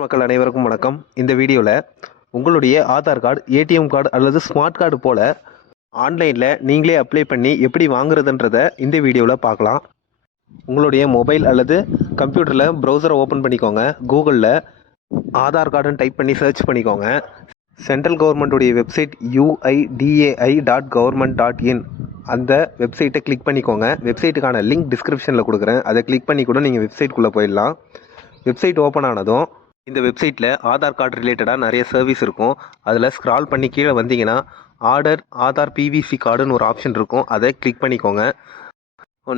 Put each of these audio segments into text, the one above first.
மக்கள் அனைவருக்கும் வணக்கம். இந்த வீடியோவில் உங்களுடைய ஆதார் கார்டு, ஏடிஎம் கார்டு அல்லது ஸ்மார்ட் கார்டு போல் ஆன்லைனில் நீங்களே அப்ளை பண்ணி எப்படி வாங்குறதுன்றதை இந்த வீடியோவில் பார்க்கலாம். உங்களுடைய மொபைல் அல்லது கம்ப்யூட்டரில் ப்ரௌசரை ஓப்பன் பண்ணிக்கோங்க. கூகுளில் ஆதார் கார்டுன்னு டைப் பண்ணி சர்ச் பண்ணிக்கோங்க. சென்ட்ரல் கவர்மெண்ட்டுடைய வெப்சைட் uidai.government.in அந்த வெப்சைட்டை கிளிக் பண்ணிக்கோங்க. வெப்சைட்டுக்கான லிங்க் டிஸ்கிரிப்ஷனில் கொடுக்குறேன். அதை கிளிக் பண்ணி கூட நீங்கள் வெப்சைட்குள்ளே போயிடலாம். வெப்சைட் ஓப்பன் ஆனதும் இந்த வெப்சைட்டில் ஆதார் கார்டு ரிலேட்டடாக நிறைய சர்வீஸ் இருக்கும். அதில் ஸ்க்ரால் பண்ணி கீழே வந்தீங்கன்னா ஆர்டர் ஆதார் பிவிசி கார்டுன்னு ஒரு ஆப்ஷன் இருக்கும். அதை கிளிக் பண்ணிக்கோங்க.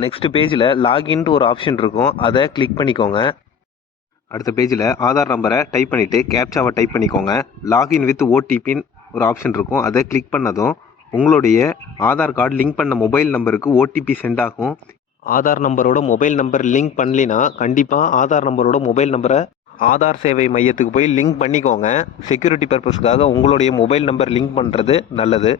நெக்ஸ்ட் பேஜில் லாகின்ட்டு ஒரு ஆப்ஷன் இருக்கும். அதை கிளிக் பண்ணிக்கோங்க. அடுத்த பேஜில் ஆதார் நம்பரை டைப் பண்ணிவிட்டு கேப்சாவை டைப் பண்ணிக்கோங்க. லாகின் வித் ஓடிபின்னு ஒரு ஆப்ஷன் இருக்கும். அதை கிளிக் பண்ணதும் உங்களுடைய ஆதார் கார்டு லிங்க் பண்ண மொபைல் நம்பருக்கு ஓடிபி சென்ட் ஆகும். ஆதார் நம்பரோட மொபைல் நம்பர் லிங்க் பண்ணலினா கண்டிப்பாக ஆதார் நம்பரோட மொபைல் நம்பரை ஆதார் சேவை மையத்துக்கு போய் லிங்க் பண்ணிக்கோங்க. செக்யூரிட்டி பர்பஸ்க்காக உங்களுடைய மொபைல் நம்பர் லிங்க் பண்ணுறது நல்லது.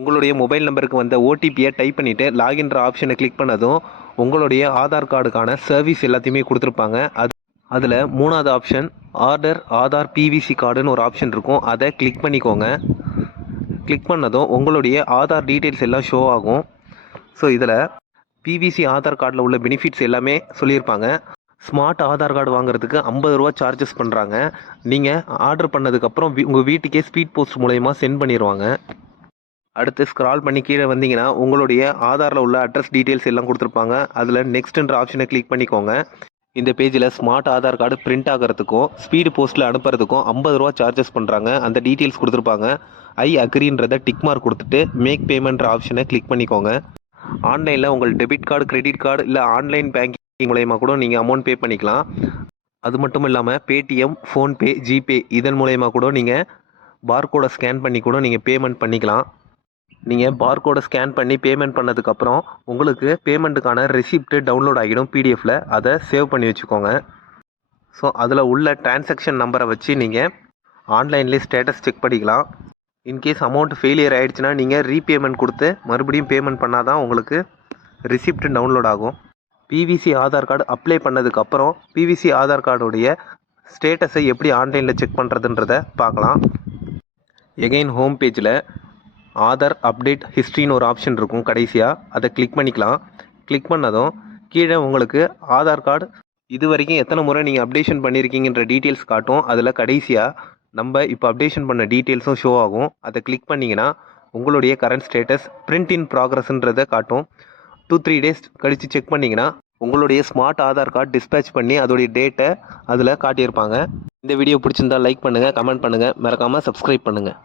உங்களுடைய மொபைல் நம்பருக்கு வந்த ஓடிபியை டைப் பண்ணிவிட்டு லாகின்ற ஆப்ஷனை கிளிக் பண்ணதும் உங்களுடைய ஆதார் கார்டுக்கான சர்வீஸ் எல்லாத்தையுமே கொடுத்துருப்பாங்க. அதில் மூணாவது ஆப்ஷன் ஆர்டர் ஆதார் பிவிசி கார்டுன்னு ஒரு ஆப்ஷன் இருக்கும். அதை கிளிக் பண்ணிக்கோங்க. கிளிக் பண்ணதும் உங்களுடைய ஆதார் டீட்டெயில்ஸ் எல்லாம் ஷோ ஆகும். ஸோ இதில் பிவிசி ஆதார் கார்டில் உள்ள பெனிஃபிட்ஸ் எல்லாமே சொல்லியிருப்பாங்க. ஸ்மார்ட் ஆதார் கார்டு வாங்குறதுக்கு 50 ரூபா சார்ஜஸ் பண்ணுறாங்க. நீங்கள் ஆர்டர் பண்ணதுக்கப்புறம் உங்கள் வீட்டுக்கே ஸ்பீட் போஸ்ட் மூலயமா சென்ட் பண்ணிடுவாங்க. அடுத்து ஸ்க்ரால் பண்ணி கீழே வந்தீங்கன்னா உங்களுடைய ஆதாரில் உள்ள அட்ரஸ் டீட்டெயில்ஸ் எல்லாம் கொடுத்துருப்பாங்க. அதில் நெக்ஸ்ட்ன்ற ஆப்ஷனை கிளிக் பண்ணிக்கோங்க. இந்த பேஜில் ஸ்மார்ட் ஆதார் கார்டு பிரிண்ட் ஆகிறதுக்கும் ஸ்பீடு போஸ்ட்டில் அனுப்புறதுக்கும் 50 ரூபா சார்ஜஸ் பண்ணுறாங்க. அந்த டீட்டெயில்ஸ் கொடுத்துருப்பாங்க. ஐ அக்ரின்றதை டிக் மார்க் கொடுத்துட்டு மேக் பேமெண்ட்ற ஆப்ஷனை கிளிக் பண்ணிக்கோங்க. ஆன்லைனில் உங்கள் டெபிட் கார்டு, கிரெடிட் கார்டு இல்லை ஆன்லைன் பேங்கிங் மூலயமா கூட நீங்கள் அமௌண்ட் பே பண்ணிக்கலாம். அது மட்டும் இல்லாமல் பேடிஎம், ஃபோன்பே, ஜிபே இதன் மூலயமா கூட நீங்கள் பார்கோடை ஸ்கேன் பண்ணி கூட நீங்கள் பேமெண்ட் பண்ணிக்கலாம். நீங்கள் பார்கோடை ஸ்கேன் பண்ணி பேமெண்ட் பண்ணதுக்கப்புறம் உங்களுக்கு பேமெண்ட்டுக்கான ரெசிப்ட்டு டவுன்லோட் ஆகிடும் பிடிஎஃப்பில். அதை சேவ் பண்ணி வச்சுக்கோங்க. ஸோ அதில் உள்ள டிரான்சாக்ஷன் நம்பரை வச்சு நீங்கள் ஆன்லைன்லேயே ஸ்டேட்டஸ் செக் பண்ணிக்கலாம். இன்கேஸ் அமௌண்ட் ஃபெயிலியர் ஆகிடுச்சுன்னா நீங்கள் ரீபேமெண்ட் கொடுத்து மறுபடியும் பேமெண்ட் பண்ணால் தான் உங்களுக்கு ரெசிப்ட் டவுன்லோட் ஆகும். பிவிசி ஆதார் கார்டு அப்ளை பண்ணதுக்கப்புறம் பிவிசி ஆதார் கார்டுடைய ஸ்டேட்டஸை எப்படி ஆன்லைனில் செக் பண்ணுறதுன்றதை பார்க்கலாம். எகைன் ஹோம் பேஜில் ஆதார் அப்டேட் ஹிஸ்ட்ரின்னு ஒரு ஆப்ஷன் இருக்கும். கடைசியாக அதை கிளிக் பண்ணிக்கலாம். கிளிக் பண்ணதும் கீழே உங்களுக்கு ஆதார் கார்டு இது வரைக்கும் எத்தனை முறை நீங்கள் அப்டேஷன் பண்ணியிருக்கீங்கன்ற டீட்டெயில்ஸ் காட்டும். அதில் கடைசியாக நம்ம இப்போ அப்டேஷன் பண்ண டீட்டெயில்ஸும் ஷோ ஆகும். அதை கிளிக் பண்ணிங்கன்னா உங்களுடைய கரண்ட் ஸ்டேட்டஸ் பிரிண்ட் இன் ப்ராக்ரஸ்ன்றதை காட்டும். 2-3 டேஸ் கழித்து செக் பண்ணிங்கன்னா உங்களுடைய ஸ்மார்ட் ஆதார் கார்டு டிஸ்பேச் பண்ணி அதோடைய டேட்டை அதில் காட்டியிருப்பாங்க. இந்த வீடியோ பிடிச்சிருந்தால் லைக் பண்ணுங்கள், கமெண்ட் பண்ணுங்கள், மறக்காமல் சப்ஸ்கிரைப் பண்ணுங்கள்.